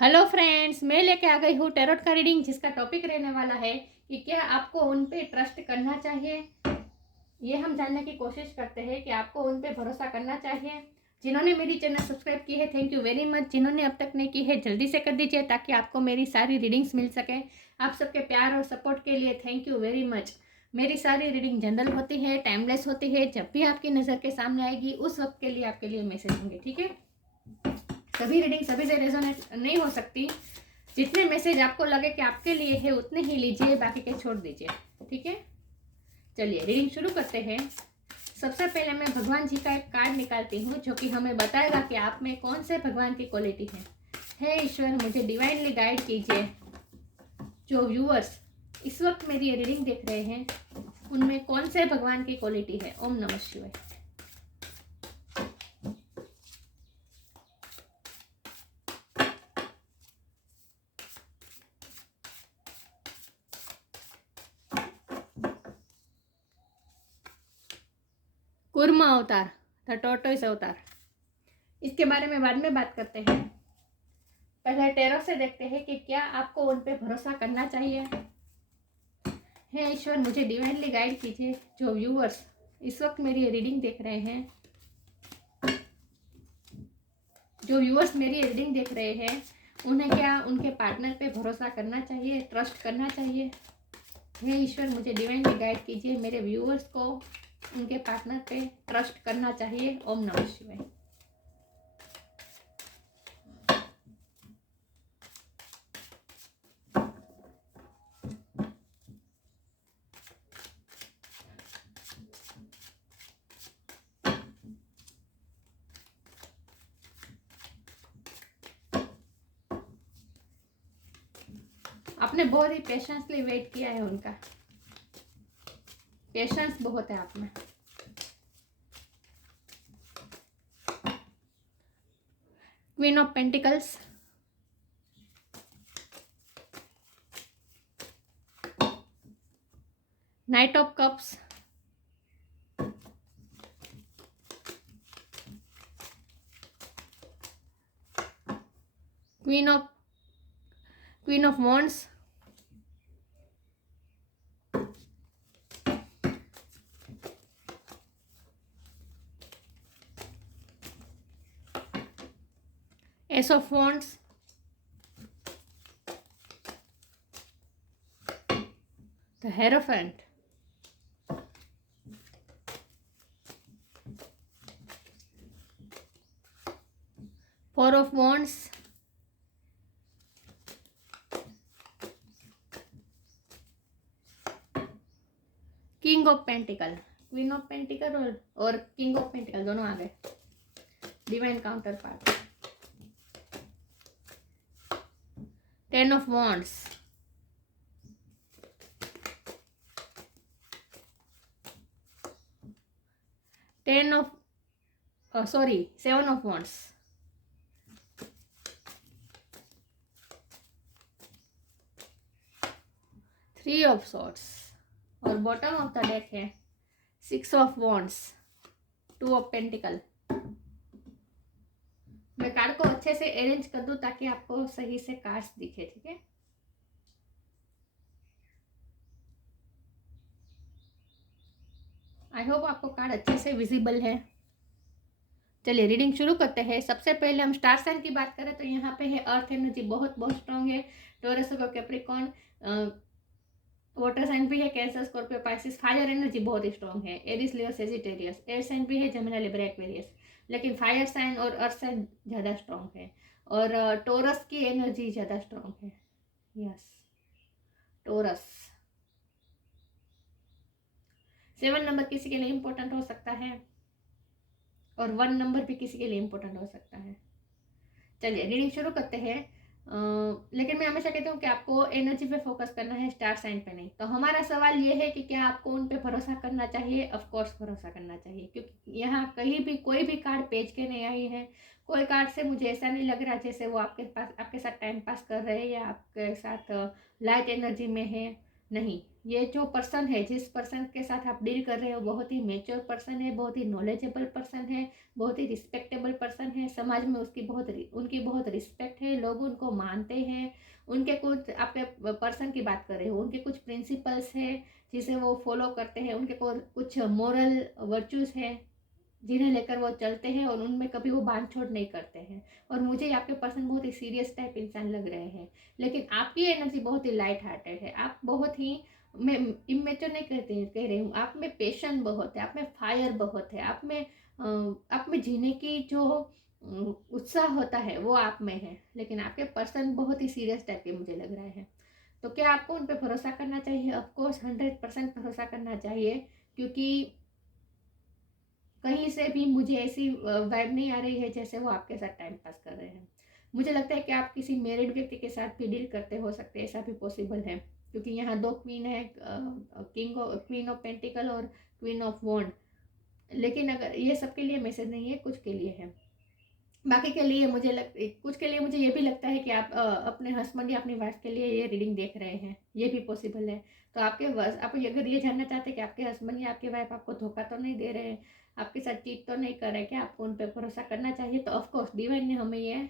Hello friends, मैं लेके आ गई हूँ टैरोट का रीडिंग, जिसका टॉपिक रहने वाला है कि क्या आपको उन पे ट्रस्ट करना चाहिए। ये हम जानने की कोशिश करते हैं कि आपको उन पे भरोसा करना चाहिए। जिन्होंने मेरी चैनल सब्सक्राइब की है, थैंक यू वेरी मच। जिन्होंने अब तक नहीं की है, जल्दी से कर दीजिए ताकि आपको मेरी सारी रीडिंग्स मिल सके। आप सबके प्यार और सपोर्ट के लिए थैंक यू वेरी मच। मेरी सारी रीडिंग जनरल होती है, टाइमलेस होती है। जब भी आपकी नज़र के सामने आएगी उस वक्त के लिए आपके लिए मैसेज होंगे, ठीक है। सभी रीडिंग सभी से रेजोनेट नहीं हो सकती। जितने मैसेज आपको लगे कि आपके लिए है उतने ही लीजिए, बाकी के छोड़ दीजिए, ठीक है। चलिए रीडिंग शुरू करते हैं। सबसे पहले मैं भगवान जी का एक कार्ड निकालती हूँ जो कि हमें बताएगा कि आप में कौन से भगवान की क्वालिटी है। हे ईश्वर, मुझे डिवाइनली गाइड कीजिए। जो व्यूअर्स इस वक्त मेरी ये रीडिंग देख रहे हैं उनमें कौन से भगवान की क्वालिटी है। ओम नमः शिवाय। कूर्मा अवतार, द टॉर्टोइस अवतार, इसके बारे में बाद में बात करते हैं। पहले टैरो से देखते हैं कि क्या आपको उन पे भरोसा करना चाहिए। हे ईश्वर, मुझे डिवाइनली गाइड कीजिए। जो व्यूअर्स इस वक्त मेरी रीडिंग देख रहे हैं, उन्हें क्या उनके पार्टनर पे भरोसा करना चाहिए, ट्रस्ट करना चाहिए। हे ईश्वर, मुझे डिवाइनली गाइड कीजिए। मेरे व्यूअर्स को उनके पार्टनर पे ट्रस्ट करना चाहिए। ओम नमः शिवाय। आपने बहुत ही पेशेंसली वेट किया है, उनका पेशेंस बहुत है आप में। Queen of pentacles, night of cups, queen of wands, S of wands, the hierophant, four of wands, king of pentacle. Queen of pentacle और किंग ऑफ पेंटिकल दोनों आ गए, divine counter part. Ten of wands, seven of wands, three of swords और bottom of the deck है six of wands, two of pentacle. मैं card को अच्छे से arrange कर दूं ताकि आपको सही से कार्ड्स दिखे, ठीक है। आई होप आपको कार्ड अच्छे से विजिबल है। चलिए रीडिंग शुरू करते हैं। सबसे पहले हम स्टार साइन की बात करें तो यहाँ पे है अर्थ एनर्जी बहुत बहुत स्ट्रांग है। टॉरस और कैप्रिकॉर्न, वाटर साइन भी है cancer, Scorpio, Pisces. Fire energy बहुत स्ट्रांग है, एरिस, लियो, सेजिटेरियस। एयर साइन भी है जेमिनी, लिब्रा, एक्वेरियस। लेकिन फायर साइन और अर्थ साइन ज़्यादा स्ट्रांग है और टॉरस की एनर्जी ज़्यादा स्ट्रांग है। Yes, taurus. 7 नंबर किसी के लिए इंपॉर्टेंट हो सकता है और 1 नंबर भी किसी के लिए इंपॉर्टेंट हो सकता है। चलिए रीडिंग शुरू करते हैं। लेकिन मैं हमेशा कहती हूँ कि आपको एनर्जी पे फोकस करना है, स्टार साइन पे नहीं। तो हमारा सवाल ये है कि क्या आपको उन पे भरोसा करना चाहिए। ऑफ कोर्स भरोसा करना चाहिए, क्योंकि यहाँ कहीं भी कोई भी कार्ड पेज के नहीं आई है। कोई कार्ड से मुझे ऐसा नहीं लग रहा जैसे वो आपके साथ टाइम पास कर रहे हैं या आपके साथ लाइट एनर्जी में है। नहीं, ये जो पर्सन है, जिस पर्सन के साथ आप डील कर रहे हो, बहुत ही मेच्योर पर्सन है, बहुत ही नॉलेजेबल पर्सन है, बहुत ही रिस्पेक्टेबल पर्सन है। समाज में उनकी बहुत रिस्पेक्ट है, लोग उनको मानते हैं। उनके कुछ, आपके पर्सन की बात कर रहे हो, उनके कुछ प्रिंसिपल्स है जिसे वो फॉलो करते हैं, उनके कुछ मॉरल वर्चूज़ है जिन्हें लेकर वो चलते हैं, और उनमें कभी वो बांध छोड़ नहीं करते हैं। और मुझे आपके पर्सन बहुत ही सीरियस टाइप इंसान लग रहे हैं, लेकिन आपकी एनर्जी बहुत ही लाइट हार्टेड है। आप बहुत ही, मैं इमेच्योर नहीं कह रही हूँ, आप में पेशन बहुत है, आप में फायर बहुत है, आप में जीने की जो उत्साह होता है वो आप में है। लेकिन आपके पर्सन बहुत ही सीरियस टाइप के मुझे लग रहे हैं। तो क्या आपको उन पर भरोसा करना चाहिए? ऑफकोर्स 100% भरोसा करना चाहिए, क्योंकि कहीं से भी मुझे ऐसी वाइब नहीं आ रही है जैसे वो आपके साथ टाइम पास कर रहे हैं। मुझे लगता है कि आप किसी मैरिड व्यक्ति के साथ भी डील करते हो सकते हैं, ऐसा भी पॉसिबल है, क्योंकि यहाँ 2 क्वीन है, क्वीन ऑफ पेंटिकल और क्वीन ऑफ वॉन्ड। लेकिन अगर ये सबके लिए मैसेज नहीं है, कुछ के लिए है। बाकी के लिए कुछ के लिए मुझे ये भी लगता है कि आप अपने हस्बैंड या अपनी वाइफ के लिए ये रीडिंग देख रहे हैं, ये भी पॉसिबल है। तो आप अगर ये जानना चाहते हैं कि आपके हस्बैंड या आपकी वाइफ आपको धोखा तो नहीं दे रहे हैं, आपके साथ चीट तो नहीं कर रहे, कि आपको उन पर भरोसा करना चाहिए, तो ऑफकोर्स डिवाइन ने हमें ये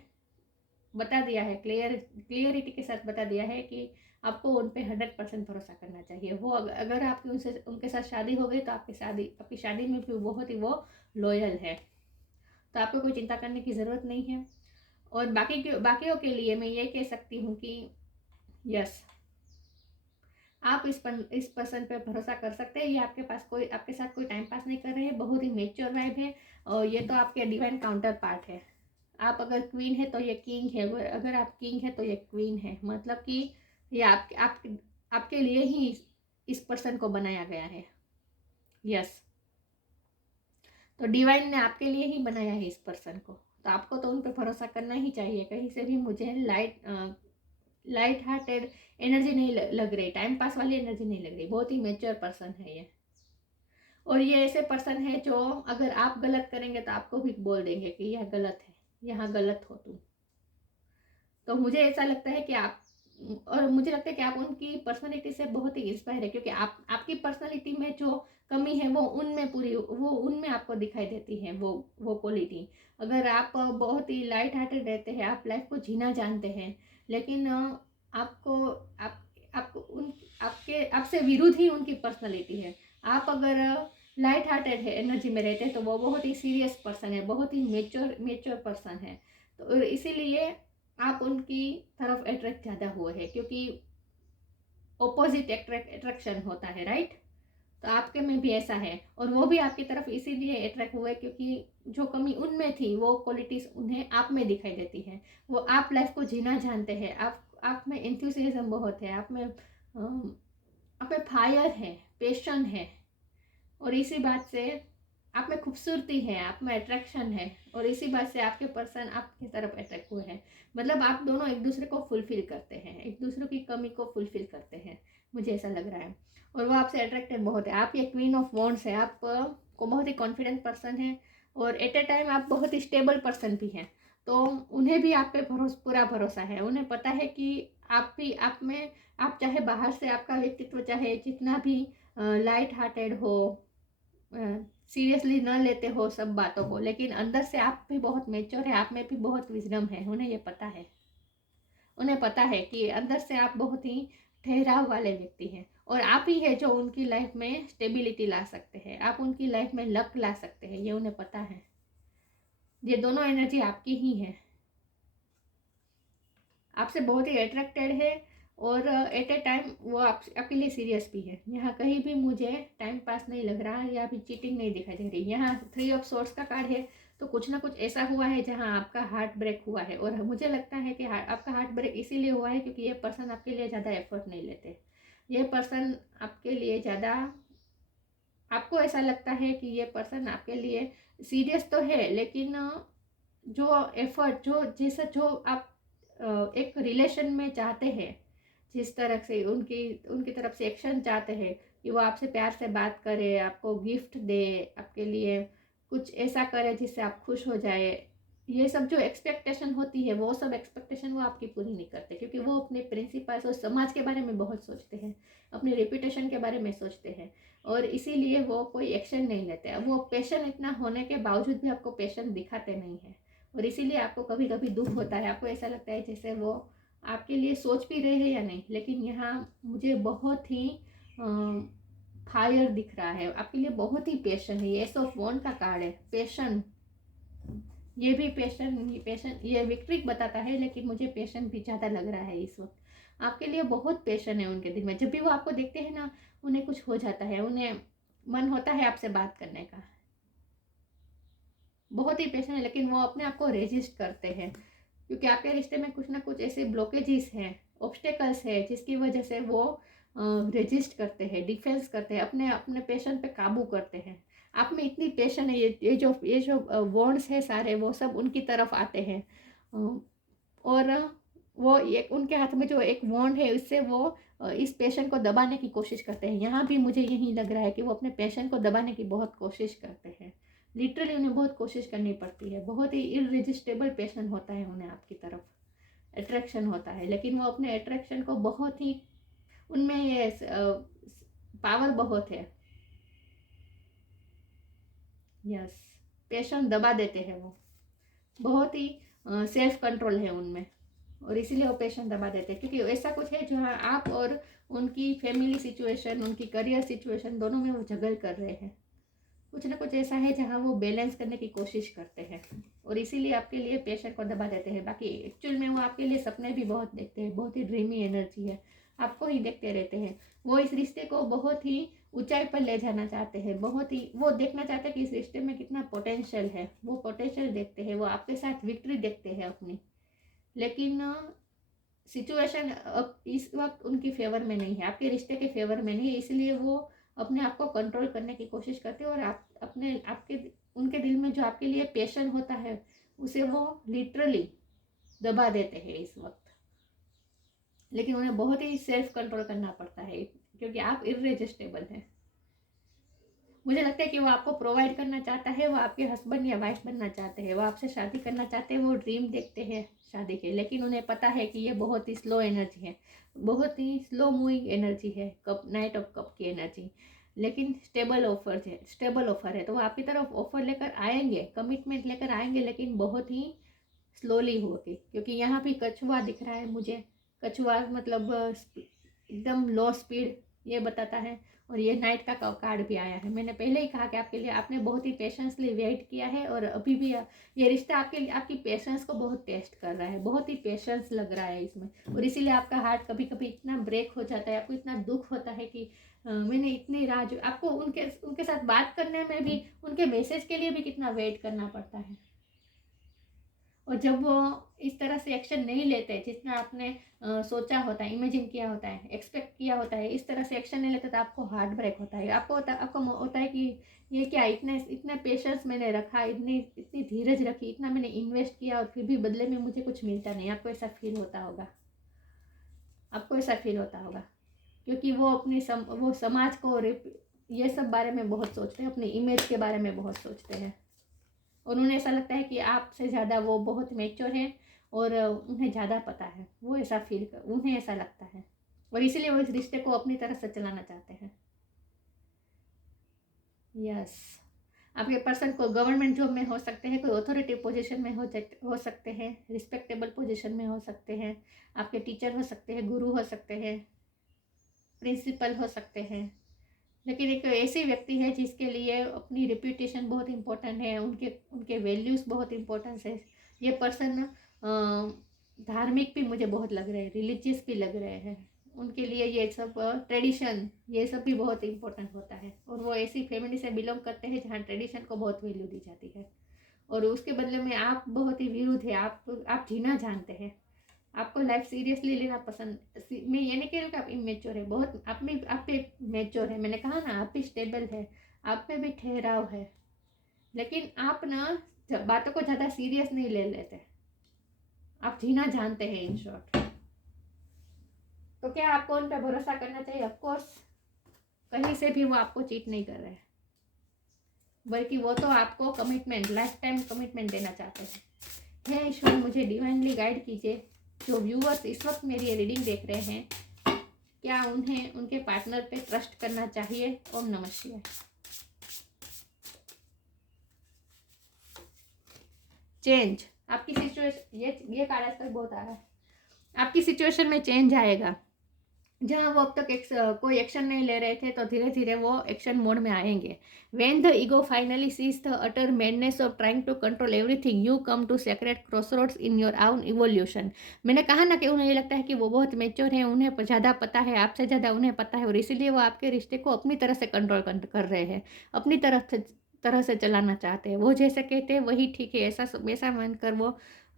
बता दिया है, क्लियरिटी के साथ बता दिया है कि आपको उन पर 100% भरोसा करना चाहिए। वो अगर आपकी उनके साथ शादी हो गई तो आपकी शादी में भी बहुत ही वो लॉयल है, तो आपको कोई चिंता करने की ज़रूरत नहीं है। और बाकियों के लिए मैं ये कह सकती हूँ कि यस, आप इस पर्सन पे भरोसा कर सकते हैं। ये आपके साथ कोई टाइम पास नहीं कर रहे हैं, बहुत ही मेच्योर वाइब है, और ये तो आपके डिवाइन काउंटर पार्ट है। आप अगर क्वीन है तो ये किंग है, अगर आप किंग है तो ये क्वीन है। मतलब कि ये आपके लिए ही इस पर्सन को बनाया गया है। यस, तो डिवाइन ने आपके लिए ही बनाया है इस पर्सन को, तो आपको तो उन पर भरोसा करना ही चाहिए। कहीं से भी मुझे लाइट हार्टेड एनर्जी नहीं लग रही, टाइम पास वाली एनर्जी नहीं लग रही। बहुत ही मेच्योर पर्सन है ये, और ये ऐसे पर्सन है जो अगर आप गलत करेंगे तो आपको भी बोल देंगे कि यह गलत है, यहाँ गलत हो तुम। तो मुझे ऐसा लगता है कि मुझे लगता है कि आप उनकी पर्सनालिटी से बहुत ही इंस्पायर है, क्योंकि आपकी पर्सनालिटी में जो कमी है वो उनमें आपको दिखाई देती है, वो क्वालिटी। अगर आप बहुत ही लाइट हार्टेड रहते हैं, आप लाइफ को जीना जानते हैं, लेकिन आपको आप आपको उन आपसे विरुद्ध ही उनकी पर्सनालिटी है। आप अगर लाइट हार्टेड है एनर्जी में रहते हैं तो वो बहुत ही सीरियस पर्सन है, बहुत ही मेच्योर पर्सन है। तो इसीलिए आप उनकी तरफ अट्रैक्ट ज़्यादा हुए हैं, क्योंकि ऑपोजिट अट्रैक्शन होता है, राइट? तो आपके में भी ऐसा है, और वो भी आपकी तरफ इसीलिए अट्रैक्ट हुए क्योंकि जो कमी उनमें थी वो क्वालिटीज़ उन्हें आप में दिखाई देती हैं। वो आप लाइफ को जीना जानते हैं, आप में एंथुसियाज्म बहुत है, आप में फायर है, पैशन है, और इसी बात से आप में खूबसूरती है, आप में अट्रैक्शन है, और इसी बात से आपके पर्सन आपकी तरफ अट्रैक्ट हुए हैं। मतलब आप दोनों एक दूसरे को फुलफिल करते हैं, एक दूसरे की कमी को फुलफिल करते हैं, मुझे ऐसा लग रहा है। और वो आपसे अट्रैक्टेड बहुत है। आप ये क्वीन ऑफ वॉन्ड्स है, आप को बहुत ही कॉन्फिडेंट पर्सन है, और एट ए टाइम आप बहुत ही स्टेबल पर्सन भी हैं। तो उन्हें भी आप पे पूरा भरोसा है। उन्हें पता है कि आप चाहे बाहर से आपका व्यक्तित्व चाहे जितना भी लाइट हार्टेड हो, सीरियसली न लेते हो सब बातों को, लेकिन अंदर से आप भी बहुत मेच्योर है, आप में भी बहुत विजडम है। उन्हें ये पता है, उन्हें पता है कि अंदर से आप बहुत ही ठहराव वाले व्यक्ति हैं, और आप ही है जो उनकी लाइफ में स्टेबिलिटी ला सकते हैं, आप उनकी लाइफ में लक ला सकते हैं, ये उन्हें पता है। ये दोनों एनर्जी आपकी ही है, आपसे बहुत ही अट्रैक्टेड है, और एट ए टाइम वो आपके लिए सीरियस भी है। यहाँ कहीं भी मुझे टाइम पास नहीं लग रहा, या भी चीटिंग नहीं दिखाई दे रही। यहाँ 3 ऑफ सोर्स का कार्ड है, तो कुछ ना कुछ ऐसा हुआ है जहाँ आपका हार्ट ब्रेक हुआ है, और मुझे लगता है कि आपका हार्ट ब्रेक इसीलिए हुआ है क्योंकि ये पर्सन आपके लिए ज़्यादा एफर्ट नहीं लेते। ये पर्सन आपके लिए ज़्यादा, आपको ऐसा लगता है कि ये पर्सन आपके लिए सीरियस तो है, लेकिन जो एफर्ट जो आप एक रिलेशन में चाहते हैं, जिस तरह से उनकी तरफ से एक्शन चाहते हैं कि वो आपसे प्यार से बात करे, आपको गिफ्ट दे, आपके लिए कुछ ऐसा करे जिससे आप खुश हो जाए, ये सब जो एक्सपेक्टेशन होती है वो सब एक्सपेक्टेशन वो आपकी पूरी नहीं करते, क्योंकि वो अपने प्रिंसिपल्स और समाज के बारे में बहुत सोचते हैं, अपने रेपुटेशन के बारे में सोचते हैं, और इसीलिए वो कोई एक्शन नहीं लेते। वो पैशन इतना होने के बावजूद भी आपको पैशन दिखाते नहीं है, और इसीलिए आपको कभी कभी दुख होता है। आपको ऐसा लगता है जैसे वो आपके लिए सोच भी रहे हैं या नहीं। लेकिन यहाँ मुझे बहुत ही फायर दिख रहा है, आपके लिए बहुत ही पैशन है। ये एस ऑफ वॉन्ड का कार्ड है, पैशन। ये भी पैशन ये विक्ट्री बताता है, लेकिन मुझे पैशन भी ज़्यादा लग रहा है इस वक्त। आपके लिए बहुत पैशन है उनके दिल में। जब भी वो आपको देखते हैं ना, उन्हें कुछ हो जाता है, उन्हें मन होता है आपसे बात करने का, बहुत ही पैशन है। लेकिन वो अपने आप को रेजिस्ट करते हैं, क्योंकि आपके रिश्ते में कुछ ना कुछ ऐसे ब्लॉकेजेस हैं, ऑब्स्टेकल्स है, जिसकी वजह से वो रेजिस्ट करते हैं, डिफेंस करते हैं, अपने अपने पैशन पे काबू करते हैं। आप में इतनी पैशन है, ये जो वॉन्ड्स है सारे, वो सब उनकी तरफ आते हैं। और वो एक उनके हाथ में जो एक वॉन्ड है, उससे वो इस पैशन को दबाने की कोशिश करते हैं। यहाँ भी मुझे यही लग रहा है कि वो अपने पैशन को दबाने की बहुत कोशिश करते हैं। लिटरली उन्हें बहुत कोशिश करनी पड़ती है, बहुत ही इररेजिस्टेबल पैशन होता है उन्हें आपकी तरफ, अट्रैक्शन होता है। लेकिन वो अपने अट्रैक्शन को बहुत ही, उनमें ये पावर बहुत है। यस, पैशन दबा देते हैं वो, बहुत ही सेल्फ कंट्रोल है उनमें, और इसीलिए वो पैशन दबा देते हैं। क्योंकि ऐसा कुछ है जहाँ आप और उनकी फैमिली सिचुएशन, उनकी करियर सिचुएशन, दोनों में वो जगल कर रहे हैं। कुछ ना कुछ ऐसा है जहाँ वो बैलेंस करने की कोशिश करते हैं, और इसीलिए आपके लिए पैशन को दबा देते हैं। बाकी एक्चुअल में वो आपके लिए सपने भी बहुत देखते हैं, बहुत ही ड्रीमी एनर्जी है, आपको ही देखते रहते हैं। वो इस रिश्ते को बहुत ही ऊंचाई पर ले जाना चाहते हैं, बहुत ही वो देखना चाहते हैं कि इस रिश्ते में कितना पोटेंशियल है। वो पोटेंशियल देखते हैं, वो आपके साथ विक्ट्री देखते हैं अपनी। लेकिन सिचुएशन अब इस वक्त उनकी फेवर में नहीं है, आपके रिश्ते के फेवर में नहीं है, इसलिए वो अपने आप को कंट्रोल करने की कोशिश करते हैं। और आप अपने आपके उनके दिल में जो आपके लिए पैशन होता है, उसे वो लिटरली दबा देते हैं इस वक्त। लेकिन उन्हें बहुत ही सेल्फ कंट्रोल करना पड़ता है, क्योंकि आप इररेजिस्टेबल हैं। मुझे लगता है कि वो आपको प्रोवाइड करना चाहता है, वो आपके हस्बैंड या वाइफ बनना चाहते हैं, वो आपसे शादी करना चाहते हैं, वो ड्रीम देखते हैं शादी के। लेकिन उन्हें पता है कि ये बहुत ही स्लो एनर्जी है, बहुत ही स्लो मूविंग एनर्जी है, कप नाइट ऑफ कप की एनर्जी। लेकिन स्टेबल ऑफर है, तो वो आपकी तरफ ऑफर लेकर आएंगे, कमिटमेंट लेकर आएंगे, लेकिन बहुत ही स्लोली होके। क्योंकि यहाँ भी कछुआ दिख रहा है मुझे, कछुआ मतलब एकदम लो स्पीड ये बताता है। और ये नाइट का कार्ड भी आया है। मैंने पहले ही कहा कि आपके लिए आपने बहुत ही पेशेंसली वेट किया है, और अभी भी ये रिश्ता आपके लिए आपकी पेशेंस को बहुत टेस्ट कर रहा है, बहुत ही पेशेंस लग रहा है इसमें। और इसीलिए आपका हार्ट कभी कभी इतना ब्रेक हो जाता है, आपको इतना दुख होता है कि मैंने इतनी राह जो आपको उनके साथ बात करने में भी, उनके मैसेज के लिए भी कितना वेट करना पड़ता है। और जब वो इस तरह से एक्शन नहीं लेते जितना आपने सोचा होता है, इमेजिन किया होता है, एक्सपेक्ट किया होता है, इस तरह से एक्शन नहीं लेते, तो आपको हार्ट ब्रेक होता है। आपको होता है कि ये क्या, इतने पेशेंस मैंने रखा, इतनी धीरज रखी, इतना मैंने इन्वेस्ट किया, और फिर भी बदले में मुझे कुछ मिलता नहीं। आपको ऐसा फील होता होगा, क्योंकि वो वो समाज को ये सब बारे में बहुत सोचते हैं, अपनी इमेज के बारे में बहुत सोचते हैं। और उन्हें ऐसा लगता है कि आपसे ज़्यादा वो बहुत मैच्योर है, और उन्हें ज़्यादा पता है, वो ऐसा उन्हें ऐसा लगता है। और इसीलिए वो इस रिश्ते को अपनी तरह से चलाना चाहते हैं। यस, आपके पर्सन को गवर्नमेंट जॉब में हो सकते हैं, कोई अथॉरिटी पोजीशन में हो सकते हैं, रिस्पेक्टेबल पोजीशन में हो सकते हैं, आपके टीचर हो सकते हैं, गुरु हो सकते हैं, प्रिंसिपल हो सकते हैं। लेकिन एक ऐसी व्यक्ति है जिसके लिए अपनी रेप्यूटेशन बहुत इंपॉर्टेंट है, उनके वैल्यूज़ बहुत इंपॉर्टेंस है। ये पर्सन धार्मिक भी मुझे बहुत लग रहे हैं, रिलीजियस भी लग रहे हैं। उनके लिए ये सब ट्रेडिशन, ये सब भी बहुत इंपॉर्टेंट होता है। और वो ऐसी फैमिली से बिलोंग करते हैं जहाँ ट्रेडिशन को बहुत वैल्यू दी जाती है, और उसके बदले में आप बहुत ही विरुद्ध है। आप जीना जानते हैं, आपको लाइफ सीरियसली लेना पसंद। मैं ये नहीं कह रही हूँ कि आप इमेच्योर है, बहुत आप पे मैच्योर है। मैंने कहा ना, आप भी स्टेबल है, आप में भी ठहराव है, लेकिन आप ना बातों को ज़्यादा सीरियस नहीं ले लेते, आप जीना जानते हैं इन शॉर्ट। तो क्या आपको उन पर भरोसा करना चाहिए? ऑफकोर्स, कहीं से भी वो आपको चीट नहीं कर रहे हैं, बल्कि वो तो आपको कमिटमेंट, लाइफ टाइम कमिटमेंट देना चाहते हैं। हे ईश्वर, मुझे डिवाइनली गाइड कीजिए। जो व्यूअर्स इस वक्त मेरी ये रीडिंग देख रहे हैं, क्या उन्हें उनके पार्टनर पे ट्रस्ट करना चाहिए? ओम नमः शिवाय। चेंज, आपकी सिचुएशन, ये कार्ड आजकल बहुत आ रहा है। आपकी सिचुएशन में चेंज आएगा। जहाँ वो अब तक कोई एक्शन नहीं ले रहे थे, तो धीरे धीरे वो एक्शन मोड में आएंगे। When the ego finally sees the utter madness of trying to control everything, you come to sacred crossroads in your own evolution। मैंने कहा ना कि उन्हें ये लगता है कि वो बहुत मेच्योर है, उन्हें ज़्यादा पता है, आपसे ज़्यादा उन्हें पता है, और इसीलिए वो आपके रिश्ते को अपनी तरह से कंट्रोल कर रहे हैं, अपनी तरह से चलाना चाहते हैं। वो जैसे कहते हैं वही ठीक है, ऐसा मानकर वो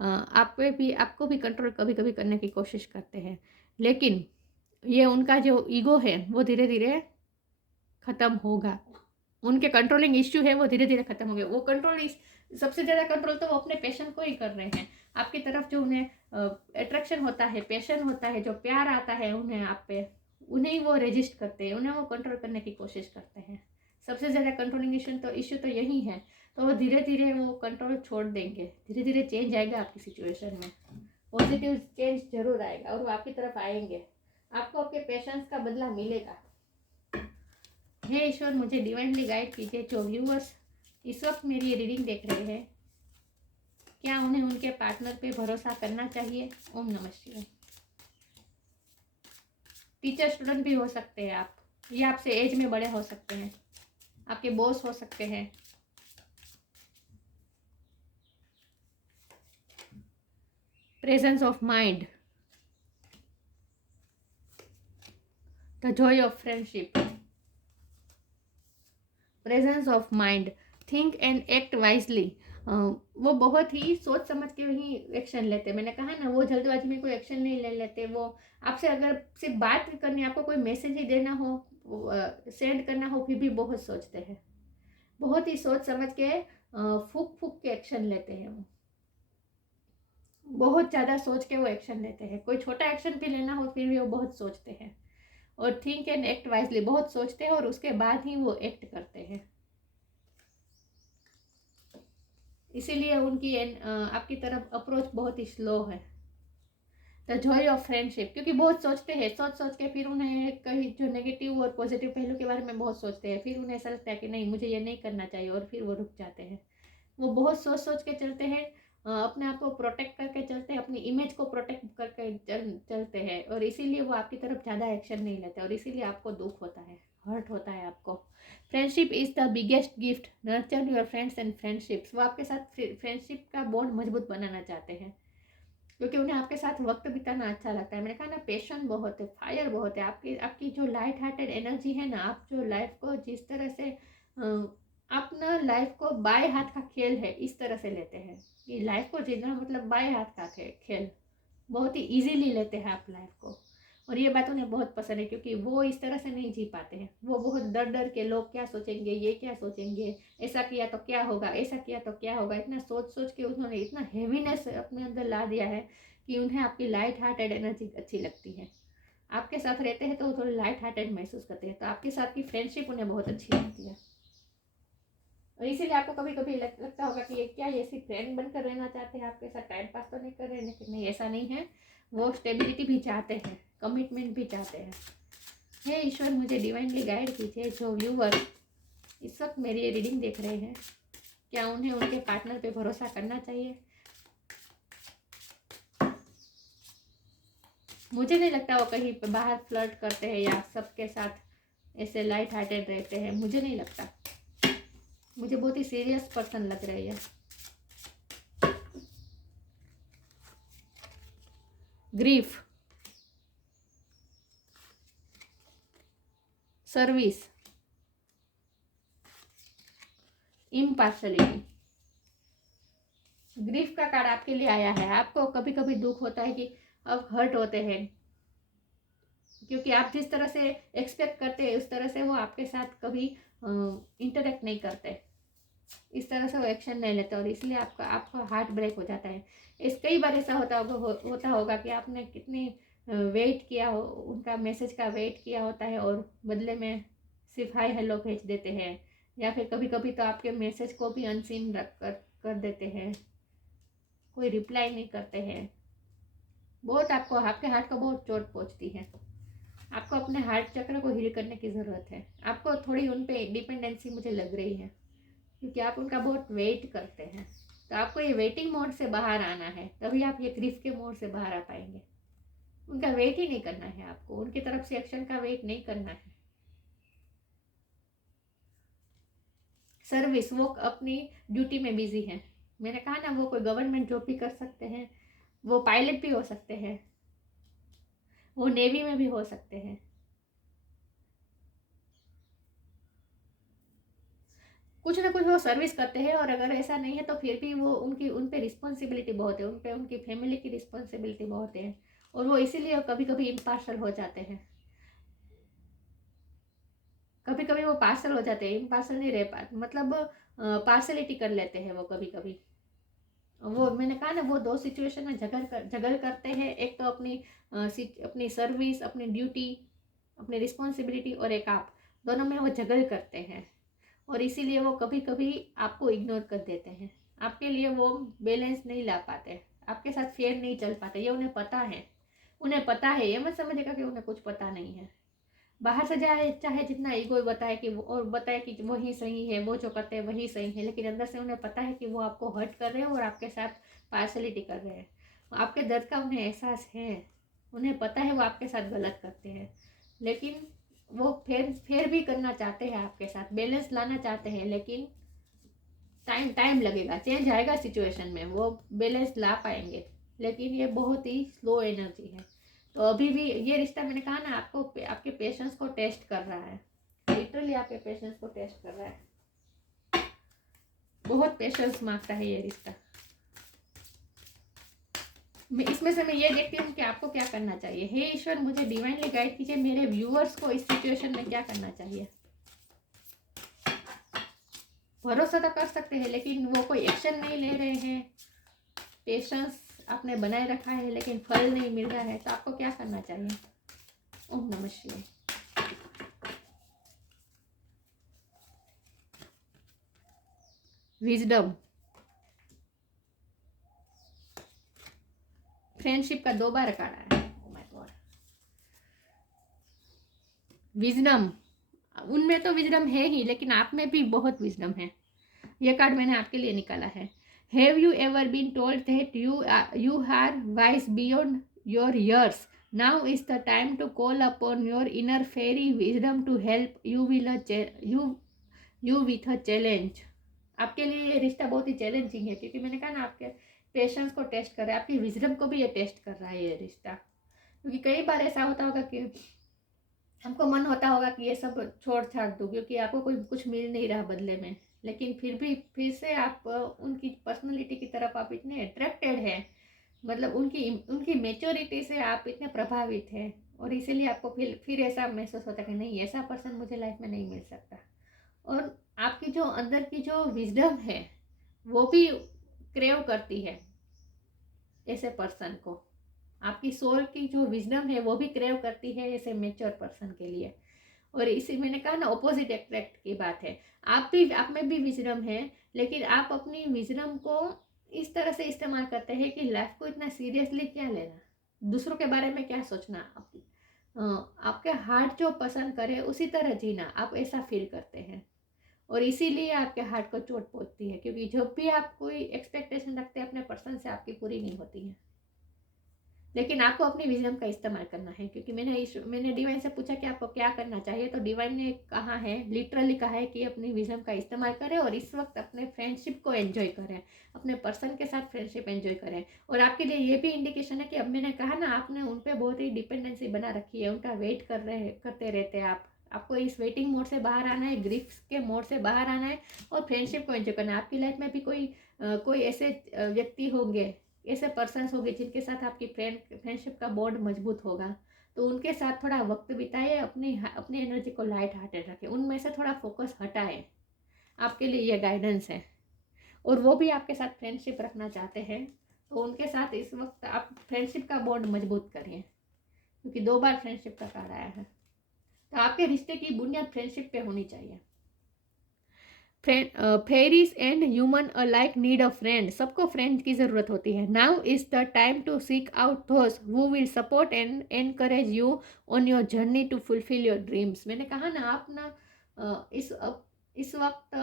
आपको भी कंट्रोल कभी कभी करने की कोशिश करते हैं। लेकिन ये उनका जो ईगो है वो धीरे धीरे ख़त्म होगा। उनके कंट्रोलिंग इश्यू है वो धीरे धीरे ख़त्म हो गए। वो सबसे ज़्यादा कंट्रोल तो वो अपने पैशन को ही कर रहे हैं। आपकी तरफ जो उन्हें अट्रैक्शन होता है, पैशन होता है, जो प्यार आता है उन्हें आप पे, उन्हें वो रेजिस्ट करते हैं, उन्हें वो कंट्रोल करने की कोशिश करते हैं। सबसे ज़्यादा कंट्रोलिंग इश्यू तो यही है। तो वो धीरे धीरे वो कंट्रोल छोड़ देंगे, धीरे धीरे चेंज आएगा आपकी सिचुएशन में, पॉजिटिव चेंज जरूर आएगा और वो आपकी तरफ आएंगे। आपको आपके पेशेंस का बदला मिलेगा। हे ईश्वर, मुझे डिवाइनली गाइड कीजिए। जो व्यूअर्स इस वक्त मेरी ये रीडिंग देख रहे हैं, क्या उन्हें उनके पार्टनर पे भरोसा करना चाहिए? ओम नमः शिवाय। टीचर स्टूडेंट भी हो सकते हैं आप, ये आपसे एज में बड़े हो सकते हैं, आपके बॉस हो सकते हैं। Presence of mind, the Joy of friendship, presence of mind, think and act wisely. वो बहुत ही सोच समझ के ही एक्शन लेते। मैंने कहा ना, वो जल्दबाजी में कोई एक्शन नहीं ले लेते। वो आपसे अगर सिर्फ बात करनी, आपको कोई मैसेज ही देना हो, सेंड करना हो, फिर भी बहुत सोचते हैं, बहुत ही सोच समझ के फूक फूक के एक्शन लेते हैं। वो बहुत ज़्यादा सोच के वो एक्शन लेते हैं। कोई छोटा एक्शन भी लेना हो फिर भी वो बहुत सोचते हैं। और थिंक एंड एक्ट वाइजली, बहुत सोचते हैं और उसके बाद ही वो एक्ट करते हैं। इसीलिए उनकी आपकी तरफ अप्रोच बहुत ही स्लो है। द जॉय ऑफ फ्रेंडशिप, क्योंकि बहुत सोचते हैं, सोच के फिर उन्हें कहीं जो नेगेटिव और पॉजिटिव पहलू के बारे में बहुत सोचते हैं, फिर उन्हें ऐसा लगता है कि नहीं, मुझे ये नहीं करना चाहिए, और फिर वो रुक जाते हैं। वो बहुत सोच के चलते हैं, अपने आप को प्रोटेक्ट करके चलते हैं, अपनी इमेज को प्रोटेक्ट करके चलते हैं, और इसीलिए वो आपकी तरफ ज़्यादा एक्शन नहीं लेते, और इसीलिए आपको दुख होता है, हर्ट होता है आपको। Friendship is the biggest gift, nurture your friends and friendships. वो आपके साथ फ्रेंडशिप का बॉन्ड मजबूत बनाना चाहते हैं, क्योंकि उन्हें आपके साथ वक्त बिताना अच्छा लगता है। मैंने कहा ना, पैशन बहुत है, फायर बहुत है। आपकी जो लाइट हार्टेड एनर्जी है ना, आप जो लाइफ को जिस तरह से आप ना लाइफ को बाएं हाथ का खेल है इस तरह से लेते हैं कि लाइफ को जीतना मतलब बाएं हाथ का खेल, बहुत ही इजीली लेते हैं आप लाइफ को। और ये बात उन्हें बहुत पसंद है, क्योंकि वो इस तरह से नहीं जी पाते हैं। वो बहुत डर के, लोग क्या सोचेंगे, ये क्या सोचेंगे, ऐसा किया तो क्या होगा, ऐसा किया तो क्या होगा, इतना सोच के उन्होंने इतना हैवीनेस अपने अंदर ला दिया है कि उन्हें आपकी लाइट हार्टेड एनर्जी अच्छी लगती है। आपके साथ रहते हैं तो वो थोड़ी लाइट हार्टेड महसूस करते हैं, तो आपके साथ की फ्रेंडशिप उन्हें बहुत अच्छी लगती है। और इसीलिए आपको कभी कभी लगता होगा कि ये क्या, ये सिर्फ फ्रेंड बनकर रहना चाहते हैं, आपके साथ टाइम पास तो नहीं कर रहे हैं। लेकिन नहीं, ऐसा नहीं है। वो स्टेबिलिटी भी चाहते हैं, कमिटमेंट भी चाहते हैं। हे ईश्वर, मुझे डिवाइनली गाइड कीजिए। जो व्यूअर इस वक्त मेरी ये रीडिंग देख रहे हैं, क्या उन्हें उनके पार्टनर पे भरोसा करना चाहिए? मुझे नहीं लगता वो कहीं पे बाहर फ्लर्ट करते हैं या सबके साथ ऐसे लाइट हार्टेड रहते हैं, मुझे नहीं लगता। मुझे बहुत ही सीरियस पर्सन लग रही है। Grief, service, impartiality. ग्रीफ का कार्ड आपके लिए आया है। आपको कभी कभी दुख होता है कि अब हर्ट होते हैं, क्योंकि आप जिस तरह से एक्सपेक्ट करते हैं उस तरह से वो आपके साथ कभी इंटरेक्ट नहीं करते, इस तरह से वो एक्शन नहीं लेते, और इसलिए आपका हार्ट ब्रेक हो जाता है। कई बार ऐसा होता होगा कि आपने कितनी वेट किया हो, उनका मैसेज का वेट किया होता है, और बदले में सिर्फ हाय हेलो भेज देते हैं, या फिर कभी कभी तो आपके मैसेज को भी अनसीन रख कर देते हैं। कोई रिप्लाई नहीं करते हैं, बहुत आपको आपके हार्ट को बहुत चोट पहुंचती है। आपको अपने हार्ट चक्र को हील करने की ज़रूरत है। आपको थोड़ी उन पे डिपेंडेंसी मुझे लग रही है, क्योंकि आप उनका बहुत वेट करते हैं। तो आपको ये वेटिंग मोड से बाहर आना है, तभी आप ये ग्रीफ के मोड से बाहर आ पाएंगे। उनका वेट ही नहीं करना है आपको, उनकी तरफ से एक्शन का वेट नहीं करना है। सर्विस, वो अपनी ड्यूटी में बिजी है। मैंने कहा ना, वो कोई गवर्नमेंट जॉब भी कर सकते हैं, वो पायलट भी हो सकते हैं, वो नेवी में भी हो सकते हैं। कुछ ना कुछ वो सर्विस करते हैं, और अगर ऐसा नहीं है तो फिर भी वो उन पे रिस्पॉन्सिबिलिटी बहुत है, उन पे उनकी फैमिली की रिस्पॉन्सिबिलिटी बहुत है, और वो इसीलिए कभी कभी इम्पार्शल हो जाते हैं। कभी कभी वो पार्सल हो जाते हैं, इम्पार्शल नहीं रह पाते, मतलब पार्सलिटी कर लेते हैं वो कभी कभी। वो मैंने कहा ना, वो दो सिचुएशन में जगल करते हैं। एक तो अपनी सर्विस, अपनी ड्यूटी, अपनी रिस्पॉन्सिबिलिटी, और एक आप, दोनों में वो जगल करते हैं, और इसीलिए वो कभी कभी आपको इग्नोर कर देते हैं। आपके लिए वो बैलेंस नहीं ला पाते, आपके साथ फेयर नहीं चल पाते। ये उन्हें पता है, उन्हें पता है, ये मत समझेगा कि उन्हें कुछ पता नहीं है। बाहर से चाहे जितना ईगो बताए कि वो, और बताए कि वही सही है, वो जो करते हैं वही सही है, लेकिन अंदर से उन्हें पता है कि वो आपको हर्ट कर रहे हैं और आपके साथ पार्शलिटी कर रहे हैं। आपके दर्द का उन्हें एहसास है, उन्हें पता है वो आपके साथ गलत करते हैं, लेकिन वो फिर भी करना चाहते हैं आपके साथ, बैलेंस लाना चाहते हैं, लेकिन टाइम लगेगा, चेंज आएगा सिचुएशन में, वो बैलेंस ला पाएंगे, लेकिन ये बहुत ही स्लो एनर्जी है। तो अभी भी ये रिश्ता, मैंने कहा ना, आपको आपके पेशेंस को टेस्ट कर रहा है, लिटरली आपके पेशेंस को टेस्ट कर रहा है। बहुत पेशेंस मांगता है ये रिश्ता। इसमें से मैं ये देखती हूँ कि आपको क्या करना चाहिए। हे ईश्वर, मुझे डिवाइनली गाइड कीजिए, मेरे व्यूअर्स को इस सिचुएशन में क्या करना चाहिए। भरोसा तो कर सकते हैं, लेकिन वो कोई एक्शन नहीं ले रहे हैं। पेशेंस आपने बनाए रखा है, लेकिन फल नहीं मिल रहा है, तो आपको क्या करना चाहिए। ओम नमः शिवाय। विजडम, फ्रेंडशिप का 2 बार कार्ड आया है। ओह माय गॉड, विजडम, उनमें तो विजडम है ही, लेकिन आप में भी बहुत विजडम है। ये कार्ड मैंने आपके लिए निकाला है। Have you ever been told that you are wise beyond your years? Now is the time to call upon your inner fairy wisdom to help you with a challenge. आपके लिए ये रिश्ता बहुत ही चैलेंजिंग है, क्योंकि मैंने कहा ना, आपके पेशेंस को टेस्ट कर रहा है, आपकी विजडम को भी ये टेस्ट कर रहा है ये रिश्ता। क्योंकि कई बार ऐसा होता होगा कि हमको मन होता होगा कि ये सब छोड़ छाड़ दूँ, क्योंकि आपको कोई कुछ मिल नहीं रहा बदले में, लेकिन फिर से आप उनकी पर्सनैलिटी की तरफ आप इतने अट्रैक्टेड हैं, मतलब उनकी उनकी मेच्योरिटी से आप इतने प्रभावित हैं, और इसीलिए आपको फिर ऐसा महसूस होता है कि नहीं, ऐसा पर्सन मुझे लाइफ में नहीं मिल सकता। और आपकी जो अंदर की जो विजडम है, वो भी क्रेव करती है ऐसे पर्सन को। आपकी सोल की जो विजडम है, वो भी क्रेव करती है ऐसे मेच्योर पर्सन के लिए। और इसी मैंने कहा ना, ऑपोजिट अट्रैक्ट की बात है। आप में भी विजडम है, लेकिन आप अपनी विजडम को इस तरह से इस्तेमाल करते हैं कि लाइफ को इतना सीरियसली क्या लेना, दूसरों के बारे में क्या सोचना, आपके हार्ट जो पसंद करे उसी तरह जीना, आप ऐसा फील करते हैं। और इसीलिए आपके हार्ट को चोट पहुंचती है, क्योंकि जब भी आप कोई एक्सपेक्टेशन रखते हैं अपने पर्सन से, आपकी पूरी नहीं होती है। लेकिन आपको अपनी विजडम का इस्तेमाल करना है, क्योंकि मैंने डिवाइन से पूछा कि आपको क्या करना चाहिए, तो डिवाइन ने कहा है, लिटरली कहा है कि अपनी विजडम का इस्तेमाल करें, और इस वक्त अपने फ्रेंडशिप को एंजॉय करें, अपने पर्सन के साथ फ्रेंडशिप एंजॉय करें। और आपके लिए ये भी इंडिकेशन है कि अब मैंने कहा ना, आपने उन पर बहुत ही डिपेंडेंसी बना रखी है, उनका वेट करते रहते हैं आप। आपको इस वेटिंग मोड से बाहर आना है, ग्रीफ के मोड से बाहर आना है, और फ्रेंडशिप को एंजॉय करना है। आपकी लाइफ में भी कोई ऐसे व्यक्ति होंगे, ऐसे पर्सन्स होंगे जिनके साथ आपकी फ्रेंडशिप का बॉन्ड मजबूत होगा, तो उनके साथ थोड़ा वक्त बिताए, अपनी एनर्जी को लाइट हार्टेड रखें, उनमें से थोड़ा फोकस हटाएं। आपके लिए ये गाइडेंस है। और वो भी आपके साथ फ्रेंडशिप रखना चाहते हैं, तो उनके साथ इस वक्त आप फ्रेंडशिप का बॉन्ड मजबूत करिए, क्योंकि 2 बार फ्रेंडशिप का कार्ड आया है। तो आपके रिश्ते की बुनियाद फ्रेंडशिप पे होनी चाहिए। Friend, fairies and human alike need a friend, सबको फ्रेंड की ज़रूरत होती है। Now is the time to seek out those who will support and encourage you on your journey to fulfil your dreams. मैंने कहा ना, आप ना इस वक्त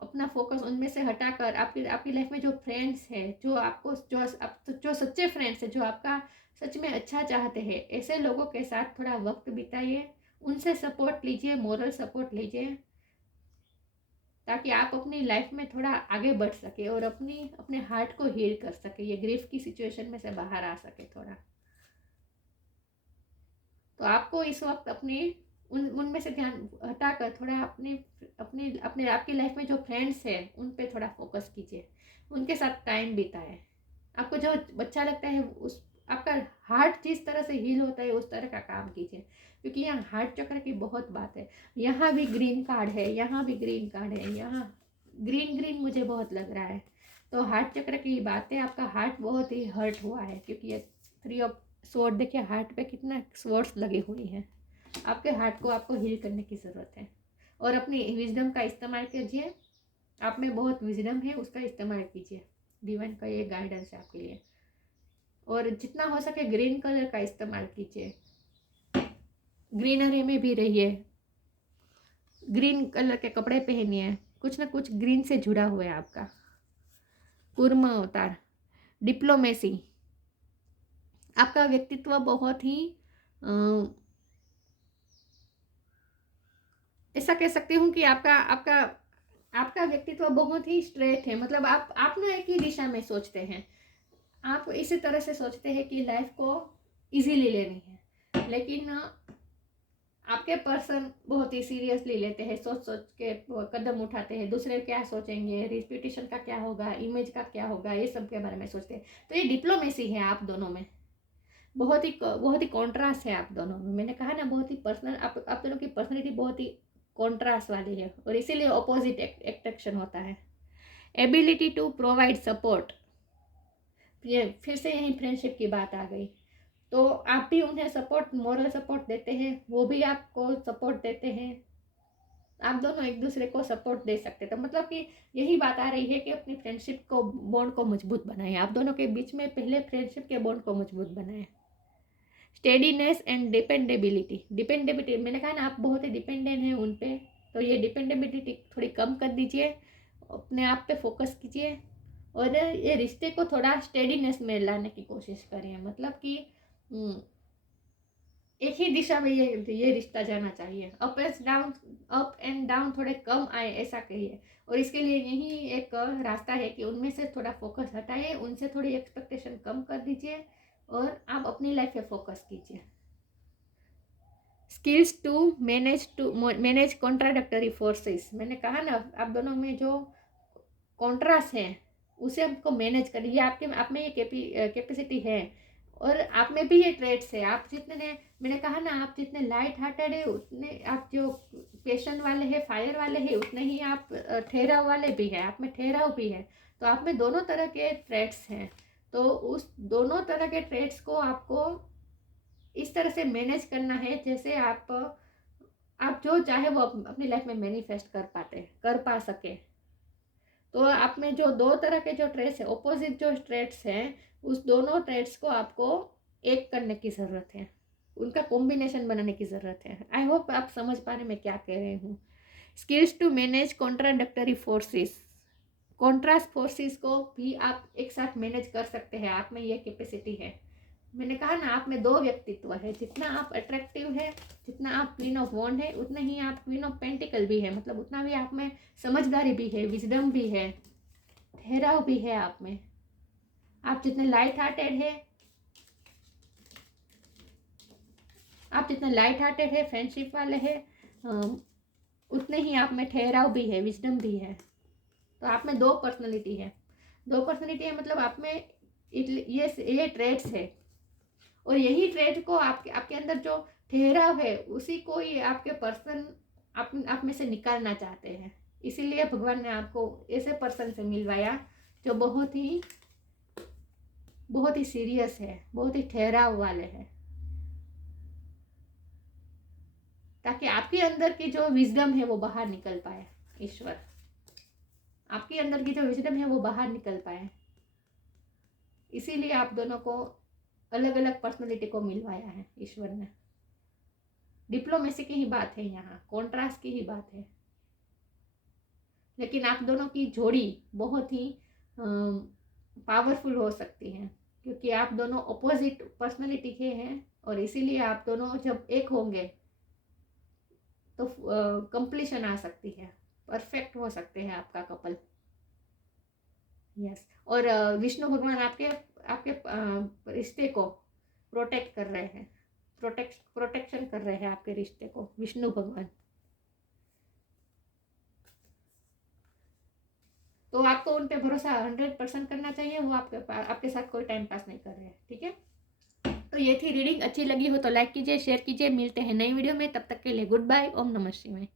अपना फोकस उनमें से हटाकर आपकी आपकी लाइफ में जो फ्रेंड्स है, जो आपको जो सच्चे फ्रेंड्स है, जो आपका सच में अच्छा चाहते हैं, ऐसे लोगों के साथ थोड़ा वक्त बिताइए, उनसे सपोर्ट लीजिए, मोरल सपोर्ट लीजिए, ताकि आप अपनी लाइफ में थोड़ा आगे बढ़ सके और अपने हार्ट को हील कर सके, ये ग्रीफ की सिचुएशन में से बाहर आ सके थोड़ा। तो आपको इस वक्त अपनी उनमें से ध्यान हटाकर थोड़ा अपने अपने अपने आपकी लाइफ में जो फ्रेंड्स हैं उन पे थोड़ा फोकस कीजिए, उनके साथ टाइम बिताए। आपको जो अच्छा लगता है, उस आपका हार्ट जिस तरह से हील होता है उस तरह का काम कीजिए, क्योंकि यहाँ हार्ट चक्र की बहुत बात है। यहाँ भी ग्रीन कार्ड है, यहाँ भी ग्रीन कार्ड है, यहाँ ग्रीन ग्रीन मुझे बहुत लग रहा है। तो हार्ट चक्र की बात है, आपका हार्ट बहुत ही हर्ट हुआ है, क्योंकि ये 3 ऑफ स्वॉर्ड, देखिए हार्ट पे कितना स्वॉर्ड्स लगी हुई हैं। आपके हार्ट को आपको हील करने की ज़रूरत है, और अपनी विजडम का इस्तेमाल कीजिए। आप में बहुत विजडम है, उसका इस्तेमाल कीजिए। डिवाइन का ये गाइडेंस है आपके लिए। और जितना हो सके ग्रीन कलर का इस्तेमाल कीजिए, ग्रीनरी में भी रहिए, ग्रीन कलर के कपड़े पहनिए, कुछ ना कुछ ग्रीन से जुड़ा हुआ है आपका। कूर्म अवतार, डिप्लोमेसी, आपका व्यक्तित्व बहुत ही ऐसा कह सकती हूँ कि आपका आपका आपका व्यक्तित्व बहुत ही स्ट्रेट है। मतलब आप ना एक ही दिशा में सोचते हैं, आप इसी तरह से सोचते हैं कि लाइफ को इजीली लेनी है, लेकिन आपके पर्सन बहुत ही सीरियसली लेते हैं, सोच सोच के कदम उठाते हैं, दूसरे क्या सोचेंगे, रिप्यूटेशन का क्या होगा, इमेज का क्या होगा, ये सब के बारे में सोचते हैं। तो ये डिप्लोमेसी है आप दोनों में, बहुत ही कॉन्ट्रास्ट है आप दोनों में। मैंने कहा ना, बहुत ही पर्सनल, आप दोनों की पर्सनैलिटी बहुत ही कॉन्ट्रास्ट वाली है, और इसीलिए ऑपोजिट अट्रैक्शन होता है। एबिलिटी टू प्रोवाइड सपोर्ट, ये फिर से यही फ्रेंडशिप की बात आ गई। तो आप भी उन्हें सपोर्ट, मोरल सपोर्ट देते हैं, वो भी आपको सपोर्ट देते हैं, आप दोनों एक दूसरे को सपोर्ट दे सकते। तो मतलब कि यही बात आ रही है कि अपनी फ्रेंडशिप को, बॉन्ड को मजबूत बनाएं, आप दोनों के बीच में पहले फ्रेंडशिप के बॉन्ड को मजबूत बनाएं। स्टेडीनेस एंड डिपेंडेबिलिटी, मैंने कहा ना, आप बहुत ही डिपेंडेंट हैं उन पे, तो ये डिपेंडेबिलिटी थोड़ी कम कर दीजिए, अपने आप पे फोकस कीजिए, और ये रिश्ते को थोड़ा स्टेडीनेस में लाने की कोशिश करिए। मतलब कि एक ही दिशा में ये रिश्ता जाना चाहिए, अप एंड डाउन थोड़े कम आए, ऐसा कहिए। और इसके लिए यही एक रास्ता है कि उनमें से थोड़ा फोकस हटाइए, उनसे थोड़ी एक्सपेक्टेशन कम कर दीजिए, और आप अपनी लाइफ पे फोकस कीजिए। Skills to manage contradictory forces, मैंने कहा ना, आप दोनों में जो कॉन्ट्रास्ट है उसे हमको मैनेज करिए। ये आप में ये कैपेसिटी है, और आप में भी ये ट्रेड्स है। आप जितने, मैंने कहा ना, आप जितने लाइट हार्टेड है, उतने आप जो पैशन वाले हैं, फायर वाले हैं, उतने ही आप ठहराव वाले भी है, आप में ठहराव भी है। तो आप में दोनों तरह के ट्रेड्स हैं। तो उस दोनों तरह के ट्रेड्स को आपको इस तरह से मैनेज करना है, जैसे आप जो चाहे वो अपनी लाइफ में मैनिफेस्ट कर पा सके। तो आप में जो दो तरह के जो ट्रेड्स है, ऑपोजिट जो ट्रेड्स हैं, उस दोनों ट्रेड्स को आपको एक करने की ज़रूरत है, उनका कॉम्बिनेशन बनाने की ज़रूरत है। आई होप आप समझ पा रहे मैं क्या कह रही हूँ। Skills to manage contradictory forces, contrast forces को भी आप एक साथ मैनेज कर सकते हैं, आप में ये कैपेसिटी है। मैंने कहा ना, आप में दो व्यक्तित्व है, जितना आप अट्रैक्टिव है, जितना आप क्वीन ऑफ वॉन्ड है, उतना ही आप क्वीन ऑफ पेंटिकल भी है। मतलब उतना भी आप में समझदारी भी है, विजडम भी है, ठहराव भी है आप में। आप जितने लाइट हार्टेड है, फ्रेंडशिप वाले हैं, उतने ही आप में ठहराव भी है, विजडम भी है। तो आप में दो पर्सनैलिटी है, मतलब आप में ये ट्रेड्स है, और यही ट्रेड को आपके अंदर जो ठहराव है, उसी को ही आपके पर्सन आप में से निकालना चाहते हैं। इसीलिए भगवान ने आपको ऐसे पर्सन से मिलवाया जो बहुत ही सीरियस है, बहुत ही ठहराव वाले हैं, ताकि आपके अंदर की जो विजडम है वो बाहर निकल पाए। ईश्वर आपके अंदर की जो विजडम है वो बाहर निकल पाए, इसीलिए आप दोनों को अलग अलग पर्सनैलिटी को मिलवाया है ईश्वर ने। डिप्लोमेसी की ही बात है, यहाँ कॉन्ट्रास्ट की ही बात है, लेकिन आप दोनों की जोड़ी बहुत ही पावरफुल हो सकती है, क्योंकि आप दोनों अपोजिट पर्सनैलिटी के हैं, और इसीलिए आप दोनों जब एक होंगे तो कंप्लीशन आ सकती है, परफेक्ट हो सकते हैं आपका कपल। यस, और विष्णु भगवान आपके आपके रिश्ते को प्रोटेक्ट कर रहे हैं, प्रोटेक्शन कर रहे हैं आपके रिश्ते को, विष्णु भगवान। तो आपको उन पे भरोसा 100% करना चाहिए, वो आपके साथ कोई टाइम पास नहीं कर रहे हैं, ठीक है। तो ये थी रीडिंग, अच्छी लगी हो तो लाइक कीजिए, शेयर कीजिए, मिलते हैं नई वीडियो में, तब तक के लिए गुड बाय, ओम नमः शिवाय।